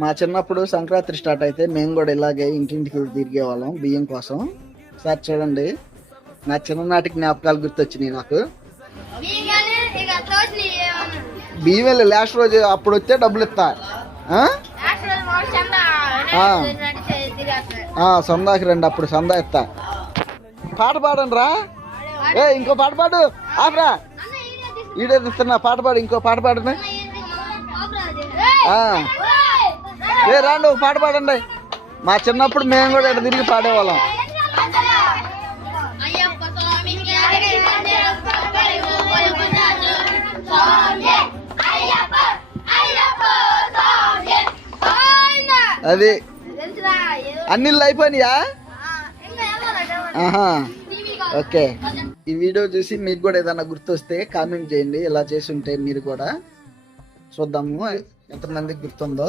మా చిన్నప్పుడు సంక్రాంతి స్టార్ట్ అయితే మేము కూడా ఇలాగే ఇంటింటికి తిరిగే వాళ్ళం బియ్యం కోసం. సార్ చూడండి, నా చిన్ననాటి జ్ఞాపకాలు గుర్తొచ్చినాయి నాకు. బియ్యం లాస్ట్ రోజు అప్పుడు వస్తే డబ్బులు ఇస్తా. సందాకి రండి, అప్పుడు సందా ఇస్తా. పాట పాడండి రా. ఇంకో పాట పాడు. ఆపరా, ఈడే ఇస్తున్నా. పాట పాడు, ఇంకో పాట పాడండి. రాండి, ఒక పాట పాడండి. మా చిన్నప్పుడు మేము కూడా ఇక్కడ తిరిగి పాడేవాళ్ళం. అది అన్ని అయిపోయినాయా? ఓకే, ఈ వీడియో చూసి మీకు కూడా ఏదైనా గుర్తొస్తే కామెంట్ చేయండి. ఇలా చేసి ఉంటే మీరు కూడా చూద్దాము ఎంతమందికి గుర్తుందో.